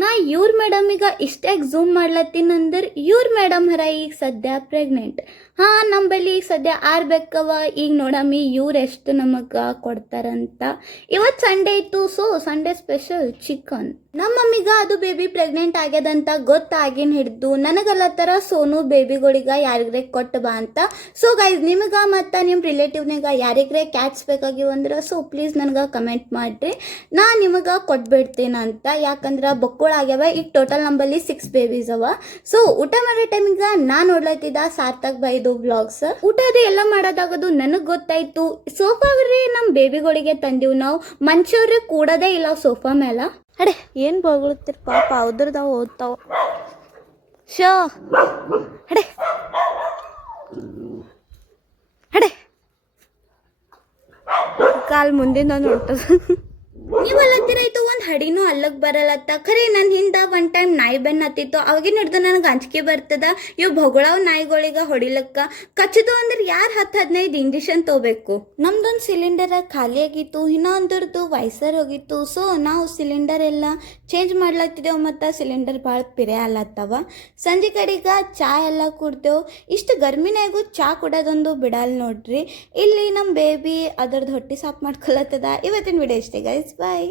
ನಾ ಇವ್ರ ಮೇಡಮಿಗೆ ಇಷ್ಟಾಗಿ ಝೂಮ್ ಮಾಡ್ಲತ್ತೀನಂದ್ರೆ ಇವ್ರ ಮೇಡಮ್ ಹರ ಈಗ ಸದ್ಯ ಪ್ರೆಗ್ನೆಂಟ್. ಹಾಂ, ನಮ್ಮ ಬಳಿ ಈಗ ಸದ್ಯ ಆರ್ಬೇಕವ. ಈಗ ನೋಡಮ್ಮಿ ಇವ್ರು ಎಷ್ಟು ನಮಗೆ ಕೊಡ್ತಾರಂತ. ಇವತ್ತು ಸಂಡೇ ಇತ್ತು, ಸೊ ಸಂಡೇ ಸ್ಪೆಷಲ್ ಚಿಕನ್. ನಮ್ಮ ಮಮ್ಮಿಗೆ ಅದು ಬೇಬಿ ಪ್ರೆಗ್ನೆಂಟ್ ಆಗ್ಯದಂತ ಗೊತ್ತಾಗಿನ ಹಿಡಿದು ನನಗಲ್ಲತ್ತರ ಸೋನು ಬೇಬಿಗಳಿಗೆ ಯಾರಿಗ್ರೆ ಕೊಟ್ಟು ಬಾ ಅಂತ. ಸೊ ಗೈಸ್, ನಿಮಗೆ ಮತ್ತು ನಿಮ್ಮ ರಿಲೇಟಿವ್ನಾಗ ಯಾರಿಗ್ರೆ ಕ್ಯಾಟ್ಸ್ ಬೇಕಾಗಿವು ಅಂದ್ರೆ ಸೊ ಪ್ಲೀಸ್ ನನಗೆ ಕಮೆಂಟ್ ಮಾಡಿರಿ, ನಾ ನಿಮಗೆ ಕೊಟ್ಬಿಡ್ತೇನೆ ಅಂತ. ಯಾಕಂದ್ರೆ ಬಕ್ಕುಳಾಗ್ಯಾವ. ಈಗ ಟೋಟಲ್ ನಂಬಲ್ಲಿ 6 ಬೇಬೀಸ್ ಅವ. ಸೊ ಊಟ ಮಾಡೋ ಟೈಮಿಗೆ ನಾನು ನೋಡ್ಲತ್ತಿದ್ದ ಸಾರ್ಥಕ್ ಬೈದು ವ್ಲಾಗ್ಸ್. ಊಟ ಅದು ಎಲ್ಲ ಮಾಡೋದಾಗೋದು ನನಗೆ ಗೊತ್ತಾಯ್ತು. ಸೋಫಾಗ್ರಿ ನಮ್ಮ ಬೇಬಿಗಳಿಗೆ ತಂದೀವಿ ನಾವು. ಮನುಷ್ಯವ್ರೆ ಕೂಡೋದೇ ಇಲ್ಲ ಸೋಫಾ ಮೇಲೆ. ಅಡೆ ಏನು ಬಗ್ಳುತ್ತೀರಿ ಪಾಪ, ಅವ್ರದಾವ ಓದ್ತಾವ. ಶೋ ಅಡೆ ಅಡೆ ಕಾಲ್ ಮುಂದಿಂದ ನೋಡ್ತದ. ನೀವಲ್ಲತ್ತಿರಾಯ್ತು ಒಂದು ಹಡಿನೂ ಅಲ್ಲಕ್ಕೆ ಬರಲತ್ತ. ಖರೆ ನನ್ನ ಹಿಂದೆ ಒನ್ ಟೈಮ್ ನಾಯಿ ಬೆನ್ನು ಹತ್ತಿತ್ತು. ಅವಾಗಿನ ಹಿಡ್ದು ನನಗೆ ಅಂಜಿಕೆ ಬರ್ತದ. ಇವು ಬೊಗಳಾವ್ ನಾಯಿಗಳಿಗೆ ಹೊಡಿಲಕ್ಕ ಕಚ್ಚದು ಅಂದ್ರೆ ಯಾರು 10-15 ಇಂಜೆಕ್ಷನ್ ತೊಗೋಬೇಕು. ನಮ್ದೊಂದು ಸಿಲಿಂಡರ್ ಖಾಲಿ ಆಗಿತ್ತು, ಇನ್ನೊಂದ್ರದ್ದು ವೈಸರ್ ಹೋಗಿತ್ತು. ಸೊ ನಾವು ಸಿಲಿಂಡರ್ ಎಲ್ಲ ಚೇಂಜ್ ಮಾಡ್ಲತ್ತಿದ್ದೆವು ಮತ್ತು ಸಿಲಿಂಡರ್ ಭಾಳ ಪಿರೆ ಅಲ್ಲತ್ತವ. ಸಂಜೆ ಕಡೆಗೆ ಚಾ ಎಲ್ಲ ಕುಡ್ತೇವೆ. ಇಷ್ಟು ಗರ್ಮಿನಾಗೂ ಚಾ ಕುಡೋದೊಂದು ಬಿಡಲ್ಲ ನೋಡ್ರಿ. ಇಲ್ಲಿ ನಮ್ಮ ಬೇಬಿ ಅದರದ್ದು ಹೊಟ್ಟೆ ಸಾಫ್ ಮಾಡ್ಕೊಳತ್ತದ. ಇವತ್ತಿನ ವಿಡಿಯೋ ಇಷ್ಟೇ ಗೈಸ್, ಬಾಯ್.